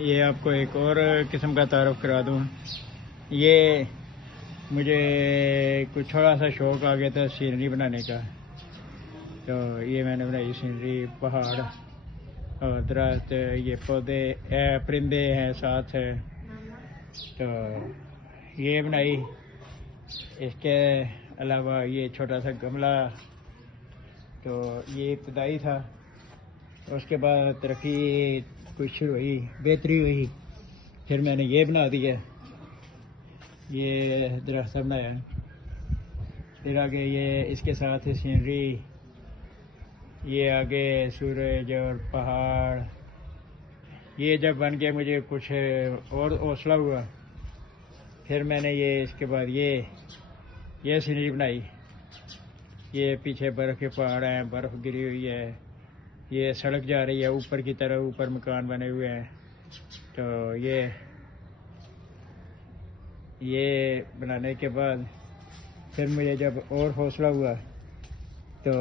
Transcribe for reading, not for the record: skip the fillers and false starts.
ये आपको एक और किस्म का तारुफ करा दूँ। ये मुझे कुछ थोड़ा सा शौक़ आ गया था सीनरी बनाने का, तो ये मैंने बनाई सीनरी, पहाड़ और दरख्त, ये पौधे, परिंदे हैं साथ है, तो ये बनाई। इसके अलावा ये छोटा सा गमला, तो ये इब्तदाई था। उसके बाद तरक्की कुछ हुई, बेहतरी हुई, फिर मैंने ये बना दिया, ये दरख्त बनाया। फिर आगे ये इसके साथ सीनरी, ये आगे सूरज और पहाड़। ये जब बन गया मुझे कुछ और हौसला हुआ, फिर मैंने ये इसके बाद ये सीनरी बनाई। ये पीछे बर्फ़ के पहाड़ हैं, बर्फ़ गिरी हुई है, ये सड़क जा रही है ऊपर की तरफ, ऊपर मकान बने हुए हैं। तो ये बनाने के बाद फिर मुझे जब और हौसला हुआ, तो